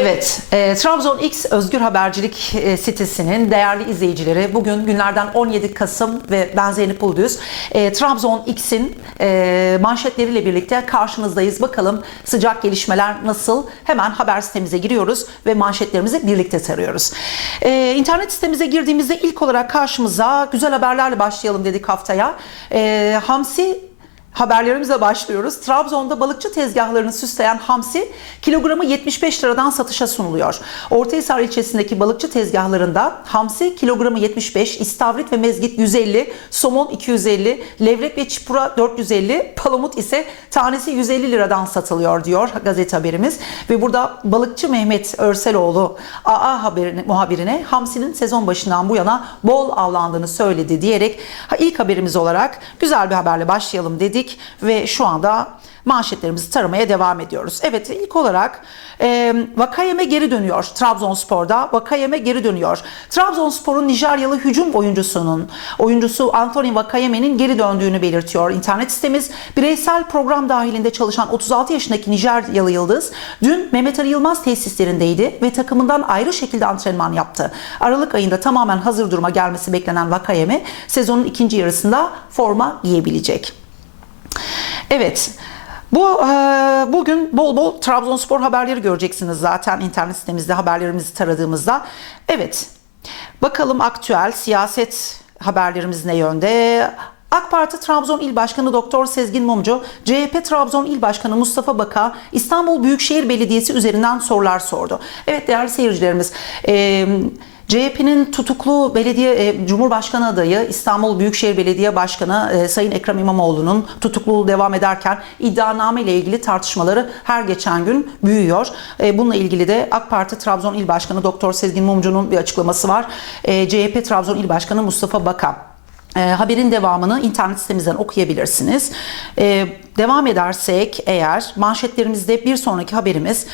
Evet, e, Trabzon X Özgür Habercilik e, sitesinin değerli izleyicileri bugün günlerden 17 Kasım ve ben Zeynep Uldüz. E, Trabzon X'in e, manşetleriyle birlikte karşınızdayız. Bakalım sıcak gelişmeler nasıl? Hemen haber sitemize giriyoruz ve manşetlerimizi birlikte tarıyoruz. E, internet sitemize girdiğimizde ilk olarak karşımıza güzel haberlerle başlayalım dedik haftaya. E, Hamsi Haberlerimize başlıyoruz. Trabzon'da balıkçı tezgahlarını süsleyen hamsi kilogramı 75 liradan satışa sunuluyor. Ortahisar ilçesindeki balıkçı tezgahlarında hamsi kilogramı 75, istavrit ve mezgit 150, somon 250, levrek ve çipura 450, palamut ise tanesi 150 liradan satılıyor diyor gazete haberimiz. Ve burada balıkçı Mehmet Örseloğlu AA haberine, muhabirine hamsinin sezon başından bu yana bol avlandığını söyledi diyerek ilk haberimiz olarak güzel bir haberle başlayalım dedik ve şu anda manşetlerimizi taramaya devam ediyoruz. Evet ilk olarak e, Vakayeme geri dönüyor Trabzonspor'da. Vakayeme geri dönüyor. Trabzonspor'un Nijeryalı hücum oyuncusunun oyuncusu Anthony Vakayeme'nin geri döndüğünü belirtiyor internet sitemiz. Bireysel program dahilinde çalışan 36 yaşındaki Nijeryalı yıldız dün Mehmet Ali Yılmaz tesislerindeydi ve takımından ayrı şekilde antrenman yaptı. Aralık ayında tamamen hazır duruma gelmesi beklenen Vakayeme sezonun ikinci yarısında forma giyebilecek. Evet. Bu e, bugün bol bol Trabzonspor haberleri göreceksiniz zaten internet sitemizde haberlerimizi taradığımızda. Evet. Bakalım aktüel siyaset haberlerimiz ne yönde? AK Parti Trabzon İl Başkanı Doktor Sezgin Mumcu, CHP Trabzon İl Başkanı Mustafa Baka, İstanbul Büyükşehir Belediyesi üzerinden sorular sordu. Evet değerli seyircilerimiz, e, CHP'nin tutuklu belediye e, Cumhurbaşkanı adayı İstanbul Büyükşehir Belediye Başkanı e, Sayın Ekrem İmamoğlu'nun tutukluluğu devam ederken iddianame ile ilgili tartışmaları her geçen gün büyüyor. E, bununla ilgili de AK Parti Trabzon İl Başkanı Doktor Sezgin Mumcu'nun bir açıklaması var. E, CHP Trabzon İl Başkanı Mustafa Baka e, haberin devamını internet sitemizden okuyabilirsiniz. E, devam edersek eğer manşetlerimizde bir sonraki haberimiz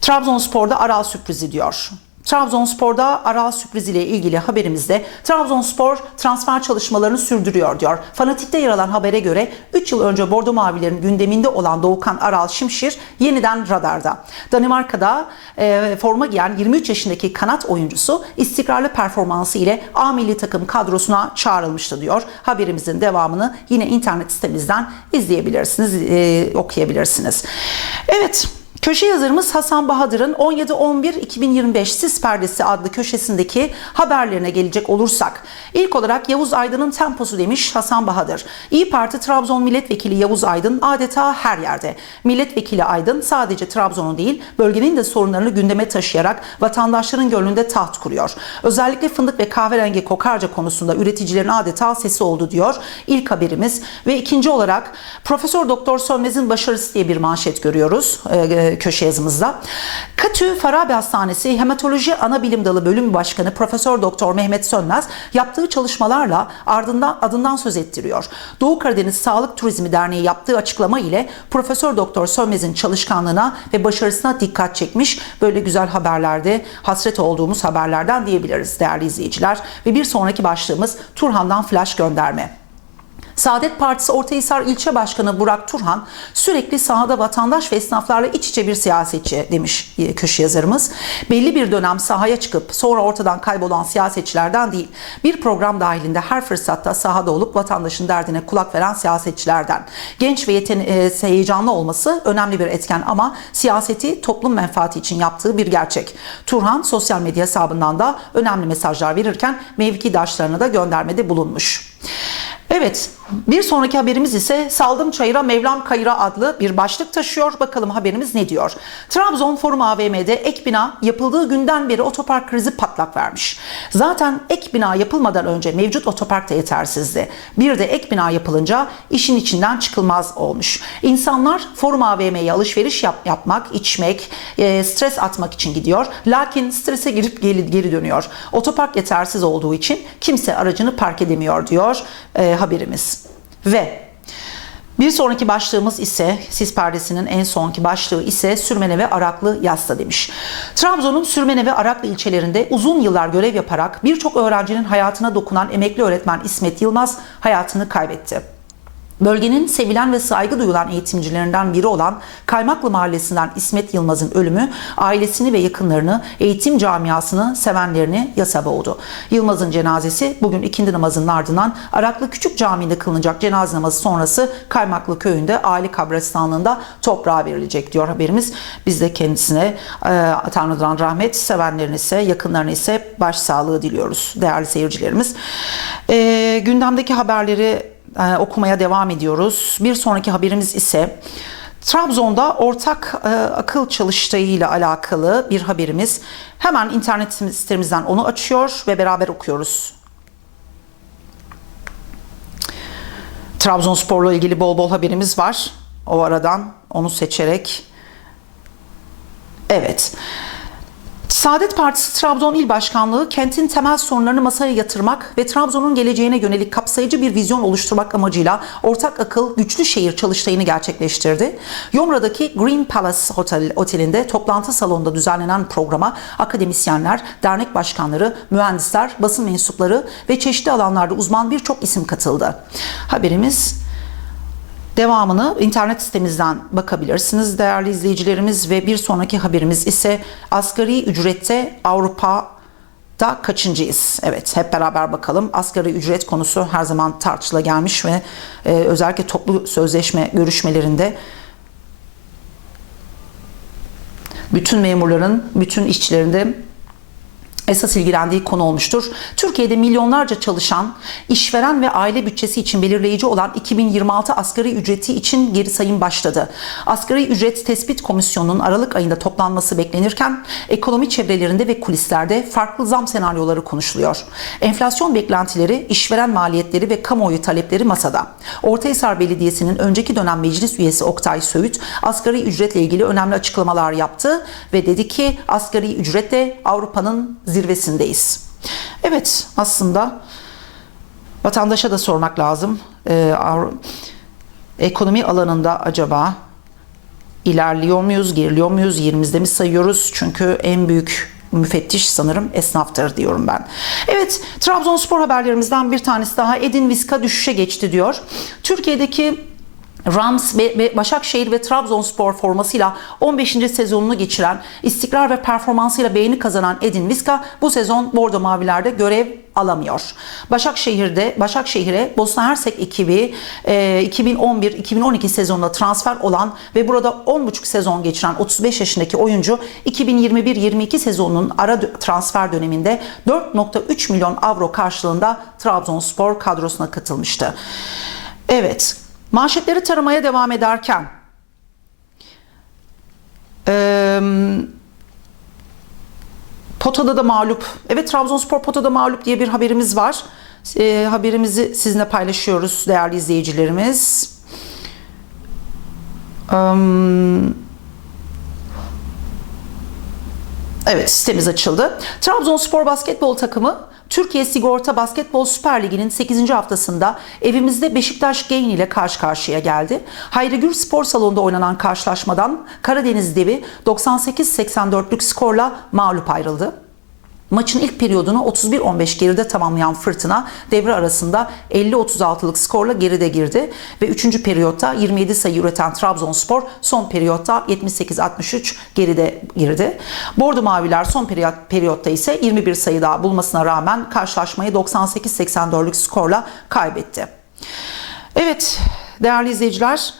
Trabzonspor'da Aral sürprizi diyor. Trabzonspor'da Aral sürprizi ile ilgili haberimizde Trabzonspor transfer çalışmalarını sürdürüyor diyor. Fanatik'te yer alan habere göre 3 yıl önce Bordo Mavilerin gündeminde olan Doğukan Aral Şimşir yeniden radarda. Danimarka'da e, forma giyen 23 yaşındaki kanat oyuncusu istikrarlı performansı ile A milli takım kadrosuna çağrılmıştı diyor. Haberimizin devamını yine internet sitemizden izleyebilirsiniz, e, okuyabilirsiniz. Evet. Köşe yazarımız Hasan Bahadır'ın 17-11-2025 Sis Perdesi adlı köşesindeki haberlerine gelecek olursak. ilk olarak Yavuz Aydın'ın temposu demiş Hasan Bahadır. İyi Parti Trabzon Milletvekili Yavuz Aydın adeta her yerde. Milletvekili Aydın sadece Trabzon'u değil bölgenin de sorunlarını gündeme taşıyarak vatandaşların gönlünde taht kuruyor. Özellikle fındık ve kahverengi kokarca konusunda üreticilerin adeta sesi oldu diyor ilk haberimiz. Ve ikinci olarak Profesör Doktor Sönmez'in başarısı diye bir manşet görüyoruz. Ee, köşe yazımızda. Katü Farabi Hastanesi Hematoloji Ana Bilim Dalı Bölüm Başkanı Profesör Doktor Mehmet Sönmez yaptığı çalışmalarla ardından adından söz ettiriyor. Doğu Karadeniz Sağlık Turizmi Derneği yaptığı açıklama ile Profesör Doktor Sönmez'in çalışkanlığına ve başarısına dikkat çekmiş. Böyle güzel haberlerde hasret olduğumuz haberlerden diyebiliriz değerli izleyiciler. Ve bir sonraki başlığımız Turhan'dan flash gönderme. Saadet Partisi Ortahisar İlçe Başkanı Burak Turhan sürekli sahada vatandaş ve esnaflarla iç içe bir siyasetçi demiş köşe yazarımız. Belli bir dönem sahaya çıkıp sonra ortadan kaybolan siyasetçilerden değil bir program dahilinde her fırsatta sahada olup vatandaşın derdine kulak veren siyasetçilerden. Genç ve yeten e, heyecanlı olması önemli bir etken ama siyaseti toplum menfaati için yaptığı bir gerçek. Turhan sosyal medya hesabından da önemli mesajlar verirken mevkidaşlarına da göndermede bulunmuş. Evet, bir sonraki haberimiz ise Saldım Çayır'a Mevlam Kayır'a adlı bir başlık taşıyor. Bakalım haberimiz ne diyor? Trabzon Forum AVM'de ek bina yapıldığı günden beri otopark krizi patlak vermiş. Zaten ek bina yapılmadan önce mevcut otopark da yetersizdi. Bir de ek bina yapılınca işin içinden çıkılmaz olmuş. İnsanlar Forum AVM'ye alışveriş yap, yapmak, içmek, e, stres atmak için gidiyor. Lakin strese girip geri, geri dönüyor. Otopark yetersiz olduğu için kimse aracını park edemiyor diyor e, haberimiz. Ve bir sonraki başlığımız ise sis perdesinin en sonki başlığı ise Sürmene ve Araklı Yasta demiş. Trabzon'un Sürmene ve Araklı ilçelerinde uzun yıllar görev yaparak birçok öğrencinin hayatına dokunan emekli öğretmen İsmet Yılmaz hayatını kaybetti. Bölgenin sevilen ve saygı duyulan eğitimcilerinden biri olan Kaymaklı Mahallesi'nden İsmet Yılmaz'ın ölümü ailesini ve yakınlarını, eğitim camiasını, sevenlerini yasa boğdu. Yılmaz'ın cenazesi bugün ikindi namazının ardından Araklı Küçük Camii'nde kılınacak cenaze namazı sonrası Kaymaklı Köyü'nde aile kabristanlığında toprağa verilecek diyor haberimiz. Biz de kendisine e, Tanrı'dan rahmet, sevenlerine ise, yakınlarına ise başsağlığı diliyoruz değerli seyircilerimiz. E, gündemdeki haberleri e, okumaya devam ediyoruz. Bir sonraki haberimiz ise Trabzon'da ortak e, akıl çalıştayıyla alakalı bir haberimiz. Hemen internet sitemizden onu açıyor ve beraber okuyoruz. Trabzonspor'la ilgili bol bol haberimiz var. O aradan onu seçerek Evet. Saadet Partisi Trabzon İl Başkanlığı kentin temel sorunlarını masaya yatırmak ve Trabzon'un geleceğine yönelik kapsayıcı bir vizyon oluşturmak amacıyla ortak akıl güçlü şehir çalıştayını gerçekleştirdi. Yomra'daki Green Palace Hotel, Oteli'nde toplantı salonunda düzenlenen programa akademisyenler, dernek başkanları, mühendisler, basın mensupları ve çeşitli alanlarda uzman birçok isim katıldı. Haberimiz Devamını internet sitemizden bakabilirsiniz değerli izleyicilerimiz ve bir sonraki haberimiz ise asgari ücrette Avrupa'da kaçıncıyız? Evet hep beraber bakalım. Asgari ücret konusu her zaman tartışıla gelmiş ve e, özellikle toplu sözleşme görüşmelerinde bütün memurların, bütün işçilerin de esas ilgilendiği konu olmuştur. Türkiye'de milyonlarca çalışan, işveren ve aile bütçesi için belirleyici olan 2026 asgari ücreti için geri sayım başladı. Asgari ücret tespit komisyonunun Aralık ayında toplanması beklenirken ekonomi çevrelerinde ve kulislerde farklı zam senaryoları konuşuluyor. Enflasyon beklentileri, işveren maliyetleri ve kamuoyu talepleri masada. Ortahisar Belediyesi'nin önceki dönem meclis üyesi Oktay Söğüt asgari ücretle ilgili önemli açıklamalar yaptı ve dedi ki asgari ücretle Avrupa'nın zirvesindeyiz. Evet aslında vatandaşa da sormak lazım. Ee, ekonomi alanında acaba ilerliyor muyuz, geriliyor muyuz, yerimizde mi sayıyoruz? Çünkü en büyük müfettiş sanırım esnaftır diyorum ben. Evet Trabzonspor haberlerimizden bir tanesi daha Edin Viska düşüşe geçti diyor. Türkiye'deki Rams ve Başakşehir ve Trabzonspor formasıyla 15. sezonunu geçiren, istikrar ve performansıyla beğeni kazanan Edin Viska bu sezon Bordo Maviler'de görev alamıyor. Başakşehir'de Başakşehir'e Bosna Hersek ekibi 2011-2012 sezonunda transfer olan ve burada 10,5 sezon geçiren 35 yaşındaki oyuncu 2021-22 sezonunun ara transfer döneminde 4.3 milyon avro karşılığında Trabzonspor kadrosuna katılmıştı. Evet, Manşetleri taramaya devam ederken e, potada da mağlup. Evet Trabzonspor potada mağlup diye bir haberimiz var. E, haberimizi sizinle paylaşıyoruz değerli izleyicilerimiz. Um, evet sitemiz açıldı. Trabzonspor basketbol takımı Türkiye Sigorta Basketbol Süper Ligi'nin 8. haftasında evimizde Beşiktaş Gain ile karşı karşıya geldi. Hayri Gür Spor Salonu'nda oynanan karşılaşmadan Karadeniz Devi 98-84'lük skorla mağlup ayrıldı. Maçın ilk periyodunu 31-15 geride tamamlayan Fırtına devre arasında 50-36'lık skorla geride girdi ve 3. periyotta 27 sayı üreten Trabzonspor son periyotta 78-63 geride girdi. Bordo Maviler son periyot, periyotta ise 21 sayı daha bulmasına rağmen karşılaşmayı 98-84'lük skorla kaybetti. Evet değerli izleyiciler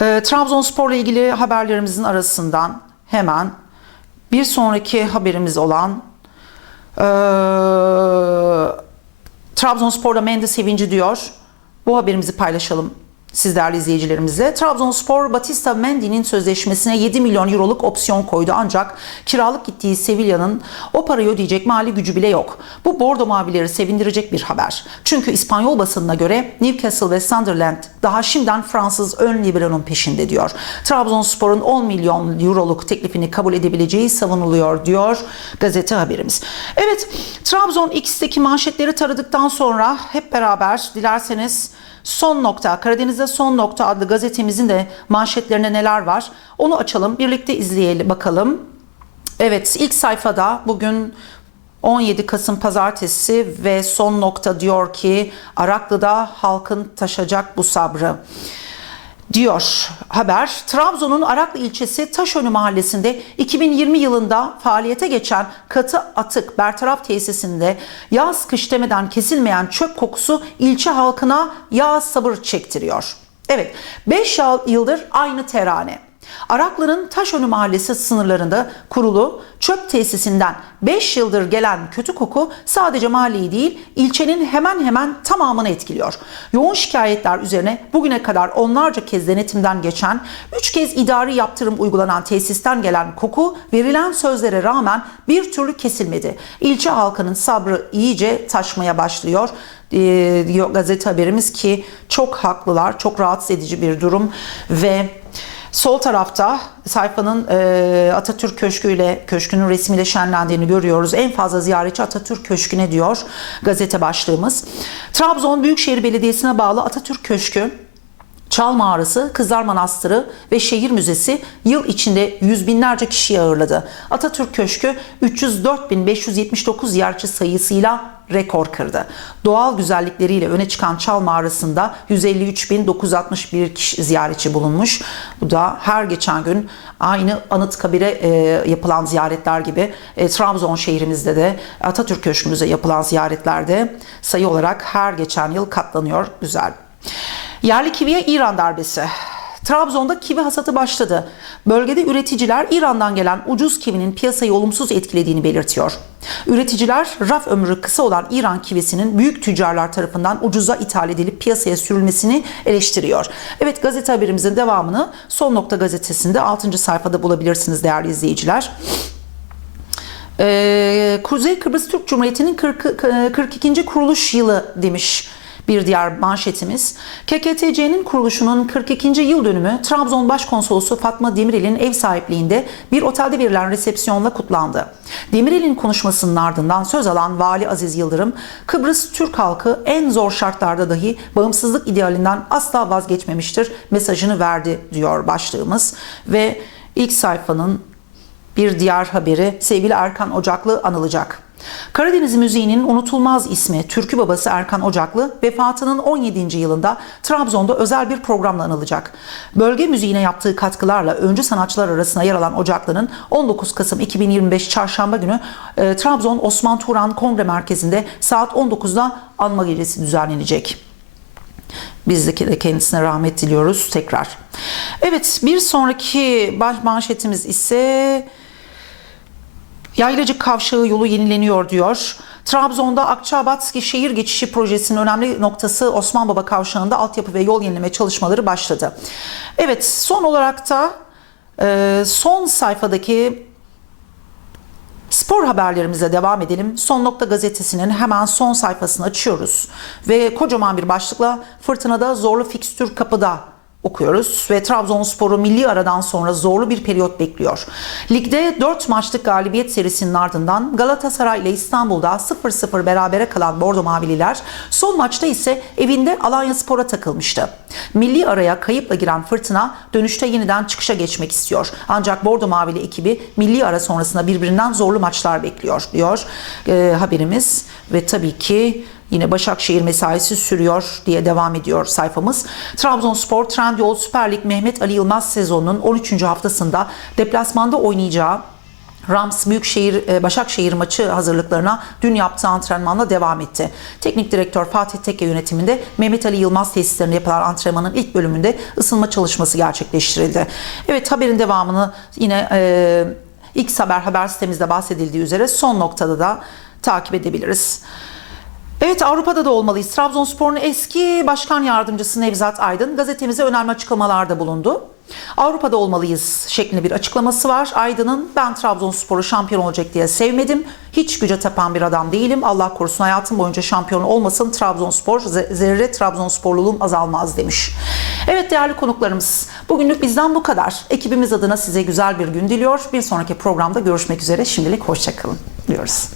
e, Trabzonspor ile ilgili haberlerimizin arasından hemen bir sonraki haberimiz olan ee, Trabzonspor'da Mendes sevinci diyor. Bu haberimizi paylaşalım siz değerli izleyicilerimize. Trabzonspor Batista Mendy'nin sözleşmesine 7 milyon euroluk opsiyon koydu ancak kiralık gittiği Sevilla'nın o parayı ödeyecek mali gücü bile yok. Bu Bordo mavileri sevindirecek bir haber. Çünkü İspanyol basınına göre Newcastle ve Sunderland daha şimdiden Fransız ön libero'nun peşinde diyor. Trabzonspor'un 10 milyon euroluk teklifini kabul edebileceği savunuluyor diyor gazete haberimiz. Evet Trabzon X'teki manşetleri taradıktan sonra hep beraber dilerseniz Son Nokta, Karadeniz'de Son Nokta adlı gazetemizin de manşetlerinde neler var? Onu açalım, birlikte izleyelim bakalım. Evet, ilk sayfada bugün 17 Kasım pazartesi ve son nokta diyor ki Araklı'da halkın taşacak bu sabrı. Diyor haber, Trabzon'un Araklı ilçesi Taşönü mahallesinde 2020 yılında faaliyete geçen katı atık bertaraf tesisinde yaz kış demeden kesilmeyen çöp kokusu ilçe halkına yağ sabır çektiriyor. Evet, 5 yıldır aynı terane. Araklı'nın Taşönü Mahallesi sınırlarında kurulu çöp tesisinden 5 yıldır gelen kötü koku sadece mahalleyi değil ilçenin hemen hemen tamamını etkiliyor. Yoğun şikayetler üzerine bugüne kadar onlarca kez denetimden geçen, 3 kez idari yaptırım uygulanan tesisten gelen koku verilen sözlere rağmen bir türlü kesilmedi. İlçe halkının sabrı iyice taşmaya başlıyor e, gazete haberimiz ki çok haklılar, çok rahatsız edici bir durum ve Sol tarafta sayfanın e, Atatürk Köşkü ile köşkünün resmiyle şenlendiğini görüyoruz. En fazla ziyaretçi Atatürk Köşkü'ne diyor gazete başlığımız. Trabzon Büyükşehir Belediyesi'ne bağlı Atatürk Köşkü Çal Mağarası, Kızlar Manastırı ve Şehir Müzesi yıl içinde yüz binlerce kişiyi ağırladı. Atatürk Köşkü 304.579 ziyaretçi sayısıyla rekor kırdı. Doğal güzellikleriyle öne çıkan Çal Mağarası'nda 153.961 kişi ziyaretçi bulunmuş. Bu da her geçen gün aynı Anıtkabir'e e, yapılan ziyaretler gibi e, Trabzon şehrimizde de Atatürk Köşkümüze yapılan ziyaretlerde sayı olarak her geçen yıl katlanıyor. Güzel. Yerli kiviye İran darbesi. Trabzon'da kivi hasatı başladı. Bölgede üreticiler İran'dan gelen ucuz kivinin piyasayı olumsuz etkilediğini belirtiyor. Üreticiler raf ömrü kısa olan İran kivisinin büyük tüccarlar tarafından ucuza ithal edilip piyasaya sürülmesini eleştiriyor. Evet gazete haberimizin devamını Son Nokta gazetesinde 6. sayfada bulabilirsiniz değerli izleyiciler. Ee, Kuzey Kıbrıs Türk Cumhuriyeti'nin 40, 42. kuruluş yılı demiş bir diğer manşetimiz. KKTC'nin kuruluşunun 42. yıl dönümü Trabzon Başkonsolosu Fatma Demirel'in ev sahipliğinde bir otelde verilen resepsiyonla kutlandı. Demirel'in konuşmasının ardından söz alan Vali Aziz Yıldırım, Kıbrıs Türk halkı en zor şartlarda dahi bağımsızlık idealinden asla vazgeçmemiştir mesajını verdi diyor başlığımız ve ilk sayfanın bir diğer haberi sevgili Erkan Ocaklı anılacak. Karadeniz müziğinin unutulmaz ismi Türkü babası Erkan Ocaklı vefatının 17. yılında Trabzon'da özel bir programla anılacak. Bölge müziğine yaptığı katkılarla öncü sanatçılar arasında yer alan Ocaklı'nın 19 Kasım 2025 Çarşamba günü e, Trabzon Osman Turan Kongre Merkezi'nde saat 19'da anma gecesi düzenlenecek. Biz de kendisine rahmet diliyoruz tekrar. Evet bir sonraki manşetimiz ise Yaylacık Kavşağı yolu yenileniyor diyor. Trabzon'da Akçabat şehir geçişi projesinin önemli noktası Osman Baba Kavşağı'nda altyapı ve yol yenileme çalışmaları başladı. Evet son olarak da e, son sayfadaki spor haberlerimize devam edelim. Son Nokta gazetesinin hemen son sayfasını açıyoruz. Ve kocaman bir başlıkla fırtınada zorlu fikstür kapıda okuyoruz ve Trabzonspor'u milli aradan sonra zorlu bir periyot bekliyor. Ligde 4 maçlık galibiyet serisinin ardından Galatasaray ile İstanbul'da 0-0 berabere kalan Bordo Mavililer son maçta ise evinde Alanya Spor'a takılmıştı. Milli araya kayıpla giren Fırtına dönüşte yeniden çıkışa geçmek istiyor. Ancak Bordo Mavili ekibi milli ara sonrasında birbirinden zorlu maçlar bekliyor diyor e, haberimiz ve tabii ki Yine Başakşehir mesaisi sürüyor diye devam ediyor sayfamız. Trabzonspor Trendyol Süper Lig Mehmet Ali Yılmaz sezonunun 13. haftasında deplasmanda oynayacağı Rams Büyükşehir e, Başakşehir maçı hazırlıklarına dün yaptığı antrenmanla devam etti. Teknik direktör Fatih Tekke yönetiminde Mehmet Ali Yılmaz tesislerinde yapılan antrenmanın ilk bölümünde ısınma çalışması gerçekleştirildi. Evet haberin devamını yine e, X Haber haber sitemizde bahsedildiği üzere son noktada da takip edebiliriz. Evet Avrupa'da da olmalıyız. Trabzonspor'un eski başkan yardımcısı Nevzat Aydın gazetemize önemli açıklamalarda bulundu. Avrupa'da olmalıyız şeklinde bir açıklaması var. Aydın'ın ben Trabzonspor'u şampiyon olacak diye sevmedim. Hiç güce tapan bir adam değilim. Allah korusun hayatım boyunca şampiyon olmasın Trabzonspor, zerre Trabzonsporluluğum azalmaz demiş. Evet değerli konuklarımız bugünlük bizden bu kadar. Ekibimiz adına size güzel bir gün diliyor. Bir sonraki programda görüşmek üzere. Şimdilik hoşçakalın diyoruz.